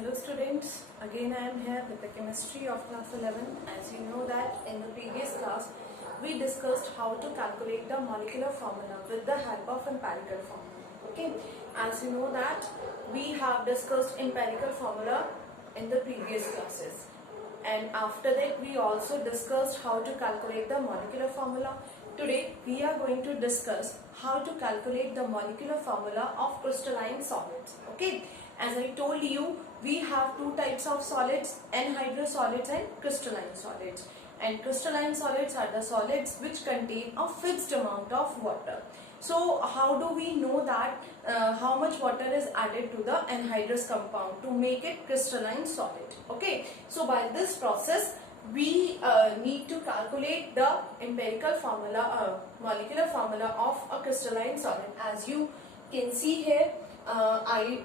Hello students, again I am here with the chemistry of class 11. As you know that in the previous class we discussed how to calculate the molecular formula with the help of empirical formula. Okay, as you know that we have discussed empirical formula in the previous classes, and after that we also discussed how to calculate the molecular formula. Today we are going to discuss how to calculate the molecular formula of crystalline solids. Okay, as I told you, we have two types of solids, anhydrous solids and crystalline solids. And crystalline solids are the solids which contain a fixed amount of water. So how do we know that how much water is added to the anhydrous compound to make it crystalline solid? Okay, so by this process we need to calculate the empirical formula, molecular formula of a crystalline solid. As you can see here, I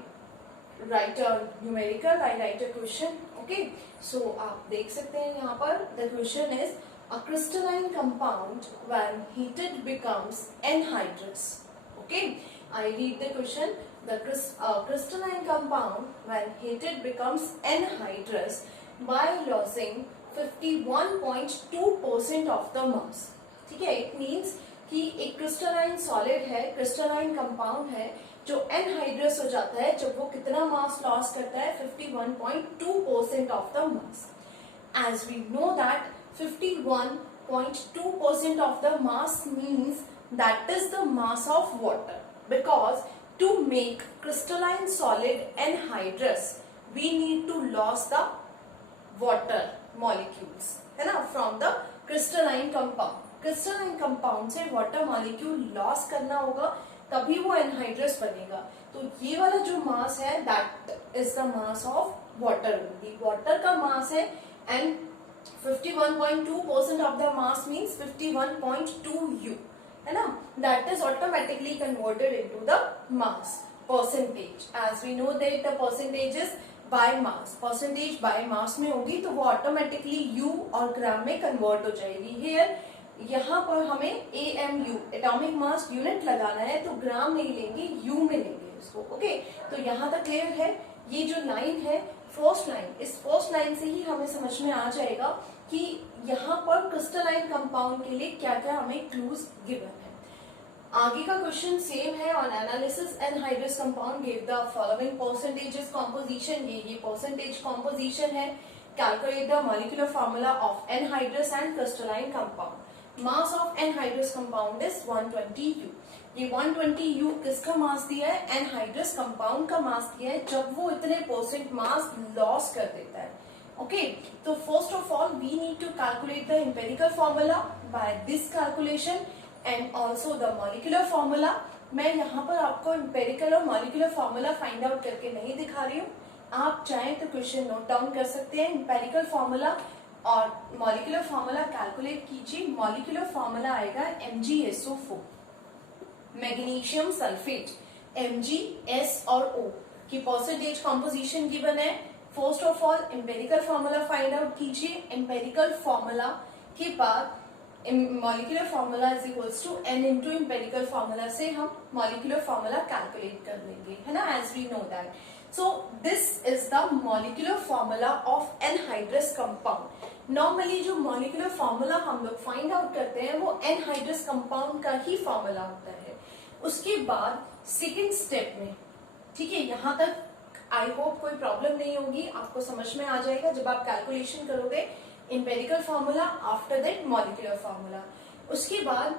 write a numerical, I write a question. Okay, so आप देख सकते हैं यहाँ पर the question is a crystalline compound when heated becomes anhydrous. Okay, I read the question. The crystalline compound when heated becomes anhydrous by losing 51.2% of the mass. ठीक है, it means कि एक crystalline solid है, crystalline compound है जो anhydrous हो जाता है जब वो कितना मास लॉस करता है 51.2% of the mass. As we know that 51.2% of the mass means that is the mass of water, because to make crystalline solid anhydrous we need to loss the water molecules, है ना, from the crystalline compound. Crystalline compound से water molecule loss करना होगा तभी वो anhydrous बनेगा. तो ये वाला जो मास है that is the mass of water only. Water का मास है and 51.2% of the mass means 51.2 U, है ना. That is automatically converted into the mass percentage. As we know that the percentage is by mass. Percentage by mass में होगी तो वो automatically U और ग्राम में कन्वर्ट हो जाएगी. हियर यहाँ पर हमें AMU एटॉमिक मास यूनिट लगाना है तो ग्राम नहीं लेंगे, U में लेंगे इसको. ओके, तो यहाँ तक क्लियर है. ये जो लाइन है फर्स्ट लाइन, इस फर्स्ट लाइन से ही हमें समझ में आ जाएगा कि यहाँ पर क्रिस्टलाइन कंपाउंड के लिए क्या क्या हमें क्लूज गिवन है. आगे का क्वेश्चन सेम है. On analysis anhydrous compound give the following percentages composition. ये परसेंटेज कॉम्पोजिशन है. Calculate the molecular formula of anhydrous and crystalline compound. Mass of anhydrous compound is 120 U. ये 120 U किसका मास दिया है? एनहाइड्रस कंपाउंड का मास दिया है जब वो इतने परसेंट मास लॉस कर देता है. ओके, तो first of all we need to calculate the empirical formula by this calculation and also the molecular formula. मैं यहाँ पर आपको एम्पिरिकल और मॉलिक्यूलर फॉर्मूला फाइंड आउट करके नहीं दिखा रही हूँ. आप चाहें तो क्वेश्चन नोट डाउन कर सकते हैं. एम्पिरिकल फॉर्मूला और मॉलिक्यूलर फॉर्मूला कैलकुलेट कीजिए. मॉलिक्यूलर फॉर्मूला आएगा MgSO4, मैग्नीशियम सल्फेट. MgS और O की परसेंटेज कॉम्पोजिशन गिवन है. First of all empirical formula find out कीजिए. एम्पिरिकल फॉर्मूला के बाद molecular formula is equals to N into empirical formula से हम मॉलिक्यूलर फॉर्मूला कैलकुलेट कर लेंगे, है ना, as we know that. So this is the molecular formula of anhydrous compound. Normally जो molecular formula हम लोग find out करते हैं वो anhydrous compound का ही formula होता है. उसके बाद second step में, ठीक है, यहाँ तक I hope कोई problem नहीं होगी, आपको समझ में आ जाएगा जब आप calculation करोगे. empirical formula, after that molecular formula. उसके बाद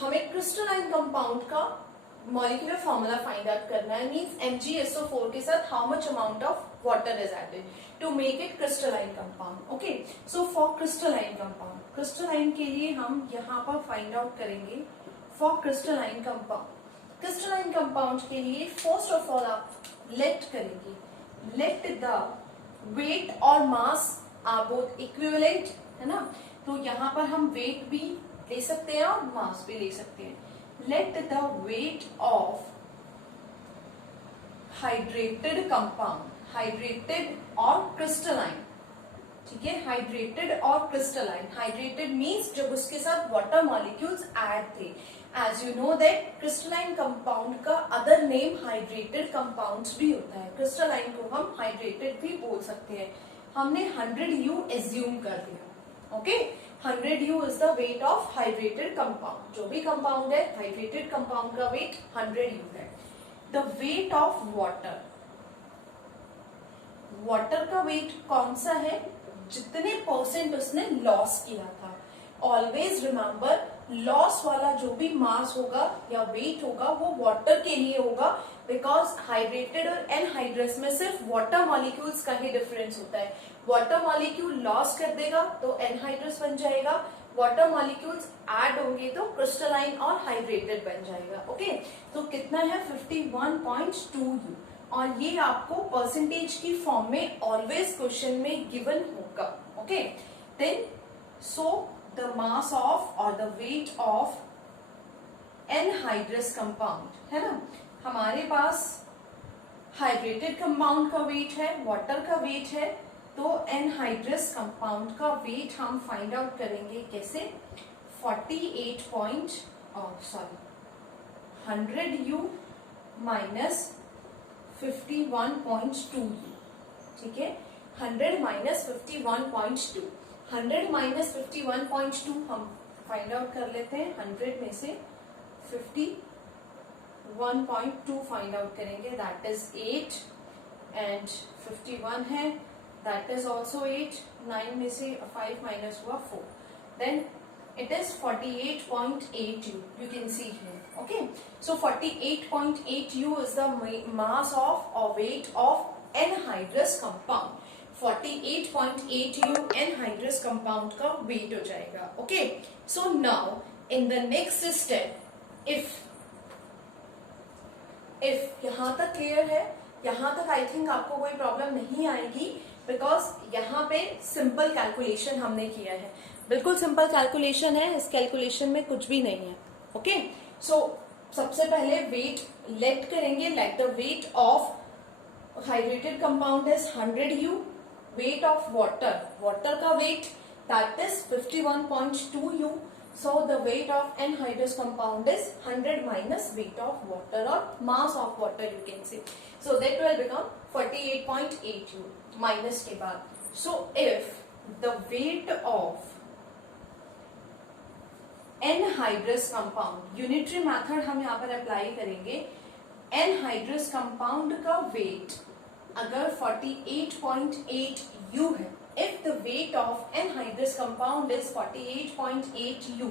हमें crystalline compound का मॉलिक्यूलर फॉर्मूला फाइंड आउट करना है. मींस MgSO4 के साथ how much amount of water is added to make it crystalline compound. Okay, so for crystalline compound, crystalline के लिए हम यहाँ पर फाइंड आउट करेंगे for crystalline compound. Crystalline compound के लिए फर्स्ट ऑफ ऑल आप लेट करेंगे. लेट द वेट और मास आर बोथ इक्विवेलेंट, है ना. तो यहाँ पर हम वेट भी ले सकते हैं और मास भी ले सकते हैं. Let the weight of hydrated compound, hydrated or crystalline, ठीक है, hydrated और crystalline. Hydrated means जब उसके साथ water molecules add थे, as you know that crystalline compound का अदर नेम हाइड्रेटेड कंपाउंड्स भी होता है. क्रिस्टलाइन को हम हाइड्रेटेड भी बोल सकते हैं. हमने 100U एज्यूम कर दिया. Okay, 100U is the weight of hydrated compound. जो भी कंपाउंड है हाइड्रेटेड कंपाउंड का वेट 100U है. The weight of water, water का वेट कौन सा है? जितने परसेंट उसने लॉस किया था. ऑलवेज रिमेंबर, लॉस वाला जो भी मास होगा या वेट होगा वो वाटर के लिए होगा, बिकॉज हाइड्रेटेड और एनहाइड्रस में सिर्फ वाटर मॉलिक्यूल्स का ही डिफरेंस होता है. वाटर मॉलिक्यूल लॉस कर देगा तो एनहाइड्रस बन जाएगा, वाटर मॉलिक्यूल्स ऐड होंगे तो क्रिस्टलाइन और हाइड्रेटेड बन जाएगा. ओके, तो कितना है? 51.2U. और ये आपको परसेंटेज की फॉर्म में ऑलवेज क्वेश्चन में गिवन होगा. Okay, then so the mass of और the weight of anhydrous compound है ना. हमारे पास हाइड्रेटेड कंपाउंड का वेट है, वाटर का वेट है, तो एनहाइड्रस कंपाउंड का वेट हम फाइंड आउट करेंगे कैसे? 100U minus 51.2U. ठीक है, 100 माइनस 51.2. 100 माइनस 51.2 हम फाइंड आउट कर लेते हैं. 100 में से 51.2 फाइंड आउट करेंगे, दैट इज 8. एंड 51 है, दैट इज ऑल्सो 8. 9 में से 5 माइनस हुआ 4. Then it is 48.8U. You can see here. Okay, so 48.8U is the mass of or weight of anhydrous compound. 48.8U anhydrous compound का weight हो जाएगा. Okay, so now in the next step, if यहाँ तक clear है, यहाँ तक I think आपको कोई प्रॉब्लम नहीं आएगी, बिकॉज यहाँ पे सिंपल कैलकुलेशन हमने किया है. बिल्कुल सिंपल कैलकुलेशन है, इस कैलकुलेशन में कुछ भी नहीं है. ओके, सो सबसे पहले वेट लेट करेंगे. Let the weight of hydrated compound is 100U. Weight of water, water का weight that is 51.2U. So the weight of anhydrous compound is 100 minus weight of water or mass of water you can say. So that will become 48.8U minus के बाद. So if the weight of anhydrous compound, unitary method हम यहाँ पर apply करेंगे. anhydrous compound का weight अगर 48.8U है, if the weight of anhydrous compound is 48.8U,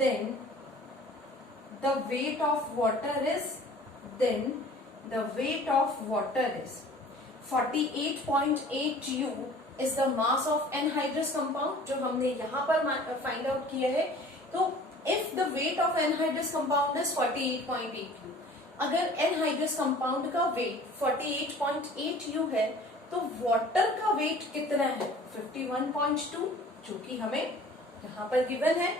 then the weight of water is 48.8U is the mass of anhydrous compound जो हमने यहाँ पर फाइंड आउट किया है. तो if the weight of anhydrous compound is 48.8U, अगर anhydrous compound का wait 48.8U है तो वाटर का वेट कितना है? 51.2, जो कि हमें यहाँ पर गिवन है.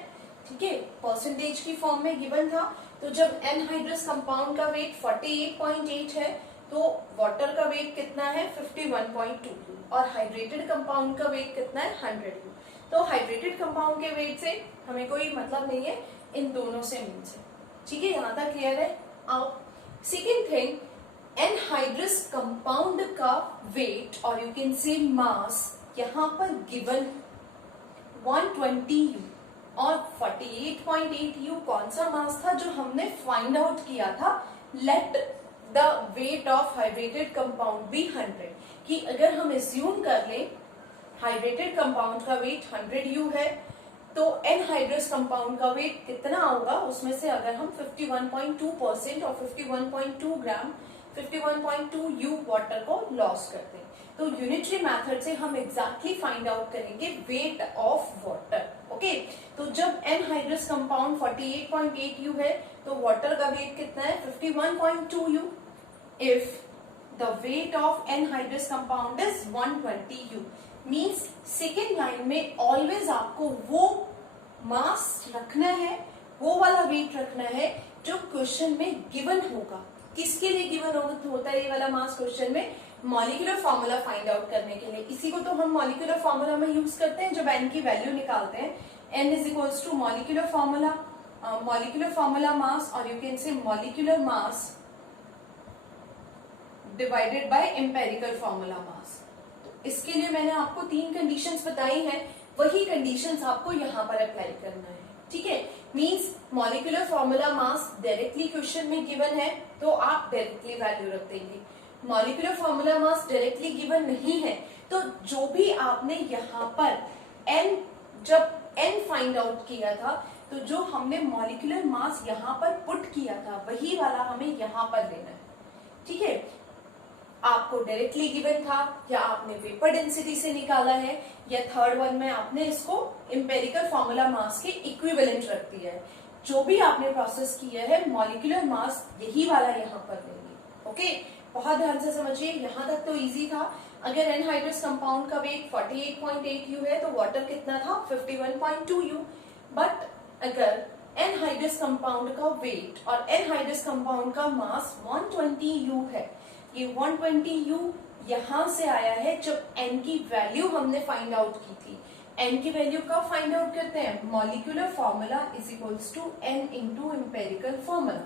ठीक है, परसेंटेज की फॉर्म में गिवन था. तो जब एनहाइड्रस कंपाउंड का वेट 48.8 है तो वाटर का वेट कितना है? 51.2. और हाइड्रेटेड कंपाउंड का वेट कितना है? 100U. तो हाइड्रेटेड कंपाउंड के वेट से हमें कोई मतलब नहीं है, इन दोनों से मीन्स है. ठीक है, यहाँ तक क्लियर है. अब सेकेंड थिंग, एनहाइड्रस कंपाउंड का वेट और यू कैन से मास यहाँ पर गिवन 120U और 48.8U कौन सा मास था जो हमने फाइंड आउट किया था? Let the weight of hydrated compound be 100. कि अगर हम एज्यूम कर ले हाइड्रेटेड कंपाउंड का वेट 100U है तो एनहाइड्रस कंपाउंड का वेट कितना होगा? उसमें से अगर हम 51.2% और 51.2 ग्राम 51.2U वाटर को लॉस करते हैं तो यूनिटरी मेथड से हम एग्जैक्टली फाइंड आउट करेंगे वेट ऑफ वाटर. ओके, तो जब एनहाइड्रस कंपाउंड 48.8U है तो वाटर का वेट कितना है? 51.2U. If the weight of anhydrous compound is 120U, means second line में ऑलवेज आपको वो मास रखना है, वो वाला वेट रखना है जो क्वेश्चन में गिवन होगा. किसके लिए गिवन होता है ये वाला मास क्वेश्चन में? मॉलिक्यूलर फॉर्मूला फाइंड आउट करने के लिए. इसी को तो हम मॉलिक्यूलर फॉर्मूला में यूज करते हैं जब n की वैल्यू निकालते हैं. N is equals to molecular formula mass, or you can say molecular mass divided by empirical formula मास। तो इसके लिए मैंने आपको 3 कंडीशंस बताई हैं, वही कंडीशंस आपको यहाँ पर अप्लाई करना है, ठीक है। Means molecular formula mass directly question में गिवन है तो आप डायरेक्टली वैल्यू रख देंगे। Molecular formula mass directly given नहीं है तो जो भी आपने यहाँ पर n, जब n फाइंड आउट किया था तो जो हमने मॉलिक्यूलर मास यहाँ पर पुट किया था वही वाला हमें यहाँ पर लेना है, ठीक है। आपको डायरेक्टली गिवन था या आपने वेपर डेंसिटी से निकाला है या थर्ड वन में आपने इसको एम्पेरिकल फॉर्मूला मास के इक्विवेलेंट रख दिया है। जो भी आपने प्रोसेस किया है मॉलिक्यूलर मास यही वाला यहाँ पर लेंगे, ओके। बहुत ध्यान से समझिए, यहाँ तक तो इजी था। अगर एनहाइड्रस कंपाउंड का वेट 48.8 U है तो वाटर कितना था 51.2 U। बट अगर एनहाइड्रस कंपाउंड का वेट और एनहाइड्रस कंपाउंड का मास 120 U है, ये 120 U यहां से आया है जब n की वैल्यू हमने फाइंड आउट की थी। n की वैल्यू कब फाइंड आउट करते हैं? Molecular formula is equals to n into empirical formula,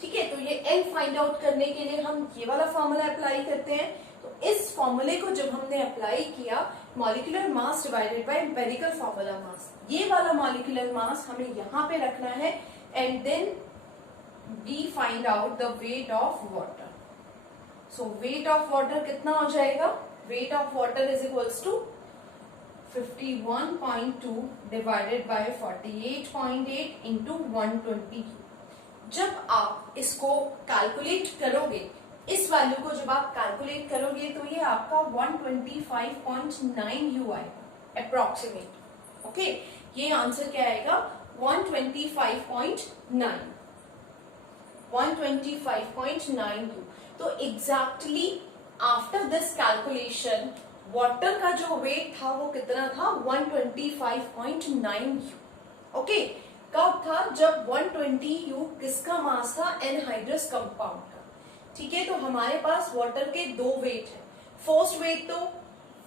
ठीक है। तो ये n फाइंड आउट करने के लिए हम ये वाला फॉर्मूला अप्लाई करते हैं। तो इस फॉर्मूले को जब हमने अप्लाई किया, molecular mass divided by empirical formula mass, ये वाला मॉलिक्यूलर मास हमें यहाँ पे रखना है and then we find out the weight of water. So weight of water कितना हो जाएगा? Weight of water is equals to 51.2 divided by 48.8 into 120। जब आप इसको कैलकुलेट करोगे, इस वैल्यू को जब आप कैलकुलेट करोगे तो ये आपका 125.9 U आएगा अप्रोक्सीमेट, ओके। ये आंसर क्या आएगा? 125.9 U। तो exactly after this calculation water का जो वेट था वो कितना था? 125.9 U, ओके। कब था? जब 120 U किसका मास था? एनहाइड्रस कंपाउंड का, ठीक है। तो हमारे पास वाटर के 2 वेट है। फर्स्ट वेट तो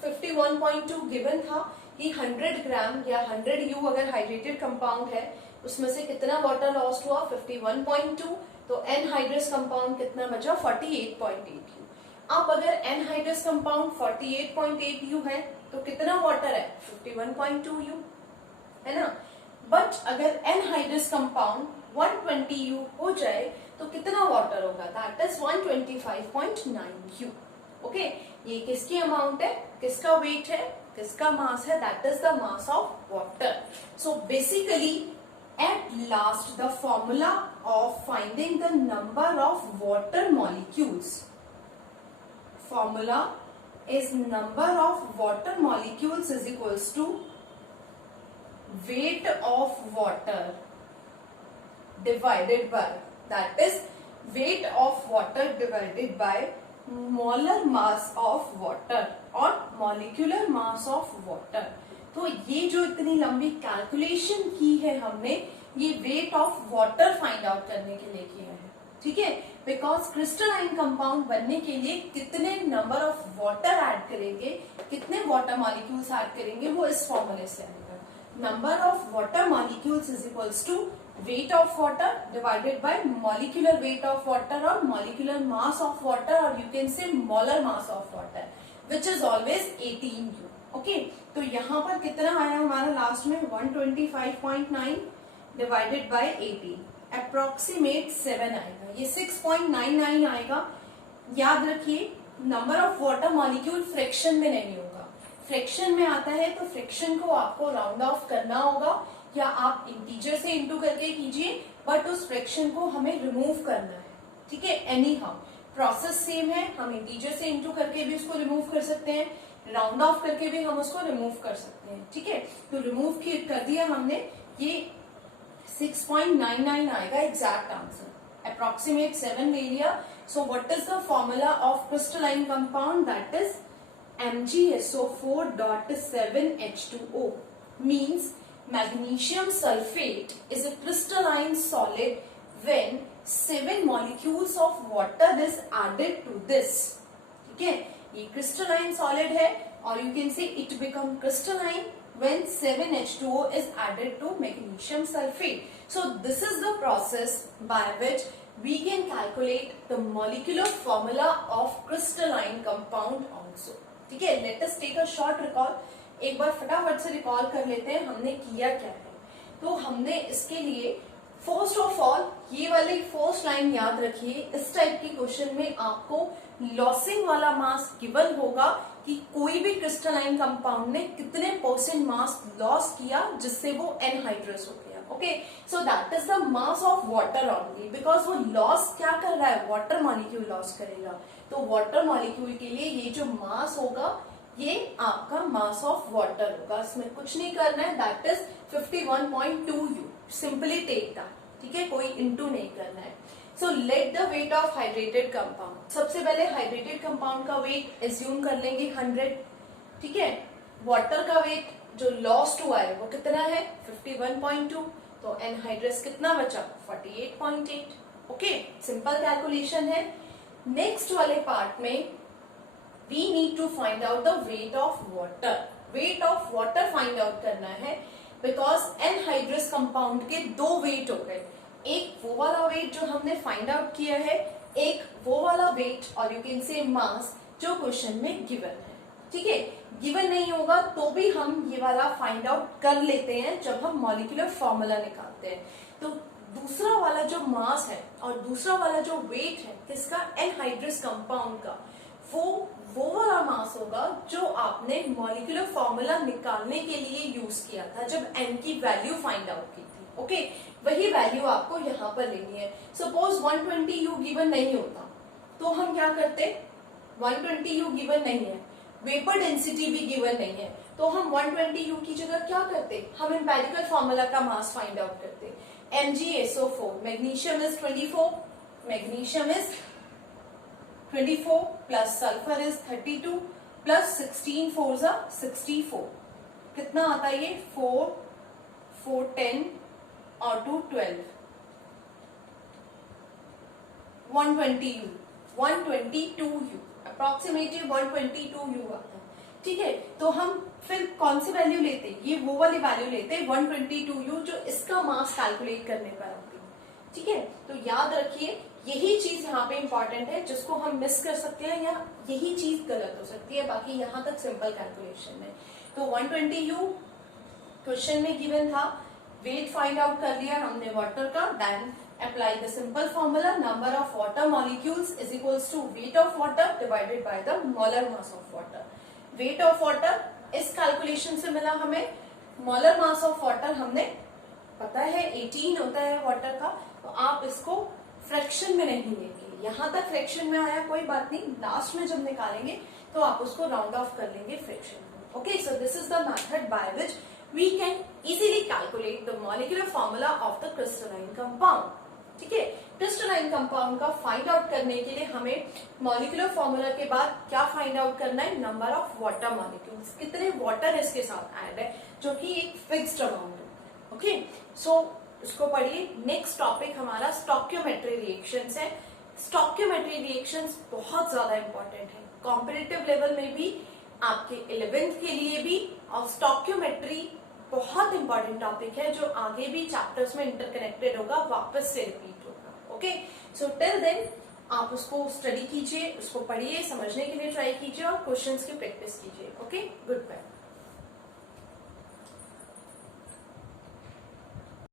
51.2 गिवन था कि 100 ग्राम या 100 U अगर हाइड्रेटेड कंपाउंड है उसमें से कितना वाटर लॉस्ट हुआ? 51.2। तो एनहाइड्रस कंपाउंड कितना बचा? 48.8 U। अब अगर एनहाइड्रस कंपाउंड 48.8 U है तो कितना वाटर है? 51.2 U, है ना। बट अगर एनहाइड्रस कंपाउंड 120 U हो जाए तो कितना वाटर होगा? That is 125.9 U, okay. ये किसकी अमाउंट है, किसका वेट है, किसका मास है? That is the mass of water. So basically at last the formula of finding the number of water molecules, formula is number of water molecules is equals to weight of water divided by, that is weight of water divided by molar mass of water or molecular mass of water। तो ये जो इतनी लंबी calculation की है हमने, ये wait of water find out करने के लिए किया है, ठीक है। बिकॉज क्रिस्टलाइन कंपाउंड बनने के लिए कितने नंबर ऑफ वाटर ऐड करेंगे, कितने वाटर मॉलिक्यूल्स ऐड करेंगे, वो इस फॉर्मूले से आएगा। Number of water molecules is equals to weight of water divided by molecular weight of water और मॉलिक्यूलर मास ऑफ वाटर, और you can say molar mass of water which is always 18 U, okay. तो यहाँ पर कितना आया हमारा last में? 125.9 divided by 18, approximate 7 आएगा। ये 6.99 आएगा। याद रखिए number of water molecule fraction में नहीं होगा, फ्रैक्शन में आता है तो फ्रैक्शन को आपको राउंड ऑफ करना होगा या आप इंटीजर से इंटू करके कीजिए, बट उस फ्रैक्शन को हमें रिमूव करना है, ठीक है। एनी हाउ प्रोसेस सेम है, हम इंटीजर से इंटू करके भी उसको रिमूव कर सकते हैं, राउंड ऑफ करके भी हम उसको रिमूव कर सकते हैं, ठीक है। तो रिमूव कर दिया हमने, ये 6.99 आएगा एग्जैक्ट आंसर। अप्रोक्सीमेट 7 ले लिया। So what is the formula of crystalline compound? That is MgSO4.7H2O, means magnesium sulfate is a crystalline solid when 7 molecules of water is added to this, ठीक है। ये क्रिस्टलाइन सॉलिड है और you can से it become crystalline when 7H2O is added to magnesium sulfate. So this is the process by which we can calculate the molecular formula of crystalline compound also. ठीक है, let us take a short recall. एक बार फटाफट से recall कर लेते हैं हमने किया क्या है. तो हमने इसके लिए फर्स्ट ऑफ ऑल ये वाली फर्स्ट लाइन याद रखिए. इस टाइप के क्वेश्चन में आपको लॉसिंग वाला मास गिवन होगा कि कोई भी क्रिस्टलाइन कंपाउंड ने कितने परसेंट मास लॉस किया जिससे वो एनहाइड्रस हो गया. Okay, so that is the mass of water only, because वो लॉस क्या कर रहा है, वाटर मॉलिक्यूल लॉस करेगा. तो वाटर मॉलिक्यूल के लिए ये जो मास होगा ये आपका मास ऑफ वाटर होगा. इसमें कुछ नहीं करना है, that is 51.2 U. Simply take that. ठीक है, कोई इंटू नहीं करना है. So let the weight of hydrated compound. सबसे पहले हाइड्रेटेड कंपाउंड का वेट एज्यूम कर लेंगे 100. ठीक है, वाटर का वेट जो लॉस्ट हुआ है वो कितना है 51.2. तो एनहाइड्रस कितना बचा 48.8. ओके, सिंपल कैलकुलेशन है. नेक्स्ट वाले पार्ट में we need to find out the weight of water. weight of water find out करना है because anhydrous compound के दो weight हो गए. एक वो वाला weight जो हमने find out किया है, एक वो वाला weight और you can say mass जो क्वेश्चन में given है. ठीक है, given नहीं होगा तो भी हम ये वाला find out कर लेते हैं जब हम molecular formula निकालते हैं. तो दूसरा वाला जो mass है और दूसरा वाला जो weight है किसका, anhydrous compound का, वो वाला मास होगा जो आपने मॉलिक्यूलर फॉर्मूला निकालने के लिए यूज किया था जब n की वैल्यू फाइंड आउट की थी. ओके, वही वैल्यू आपको यहाँ पर लेनी है. सपोज 120 U गिवन नहीं होता तो हम क्या करते, 120 U गिवन नहीं है, वेपर डेंसिटी भी गिवन नहीं है, तो हम 120 U की जगह क्या करते, हम एम्पिरिकल फॉर्मूला का मास फाइंड आउट करते. MgSO4, magnesium is 24, magnesium is 24 plus sulfur is 32 plus 16 4s are 64. कितना आता है ये 4 4 10 और 2 12, 120 U, 122 U, अप्रोक्सीमेटली 122 U आता है. ठीक है, तो हम फिर कौन सी वैल्यू लेते, ये वो वाली वैल्यू लेते 122 U जो इसका मास कैलकुलेट करने पर आती है. ठीक है, तो याद रखिए यही चीज यहाँ पे इंपॉर्टेंट है जिसको हम मिस कर सकते हैं या यही चीज गलत हो सकती है. बाकी यहाँ तक सिंपल कैलकुलेशन है. तो 120 U क्वेश्चन में गिवन था, वेट फाइंड आउट कर लिया हमने वाटर का. Then apply the simple formula, number of water molecules is equals to weight of water divided by the molar mass of water. Weight of water इस calculation से मिला हमें. Molar mass of water हमने पता है 18 होता है वाटर का, तो आप इसको फ्रैक्शन में नहीं लेंगे. यहां तक फ्रैक्शन में आया कोई बात नहीं, लास्ट में जब निकालेंगे तो आप उसको राउंड ऑफ कर लेंगे फ्रैक्शन में. Okay, so this is the method by which we can easily calculate the molecular formula of the crystalline compound. ठीक है, क्रिस्टलाइन कंपाउंड का फाइंड आउट करने के लिए हमें मॉलिक्यूलर फॉर्मूला के बाद क्या फाइंड आउट करना है, नंबर ऑफ वाटर मॉलिक्यूल्स, कितने वाटर इसके साथ ऐड है, जो कि एक फिक्स्ड अमाउंट है. ओके, सो इसको पढ़िए. नेक्स्ट टॉपिक हमारा स्टोइकियोमेट्री रिएक्शंस है. स्टोइकियोमेट्री रिएक्शंस बहुत ज्यादा इंपॉर्टेंट है कॉम्पिटिटिव लेवल में भी, आपके 11th के लिए भी. और स्टोइकियोमेट्री बहुत इंपॉर्टेंट टॉपिक है जो आगे भी चैप्टर्स में इंटरकनेक्टेड होगा, वापस से रिपीट होगा. ओके, सो टिल देन आप उसको स्टडी कीजिए, उसको पढ़िए, समझने के लिए ट्राई कीजिए और क्वेश्चंस की प्रैक्टिस कीजिए. Okay, good bye.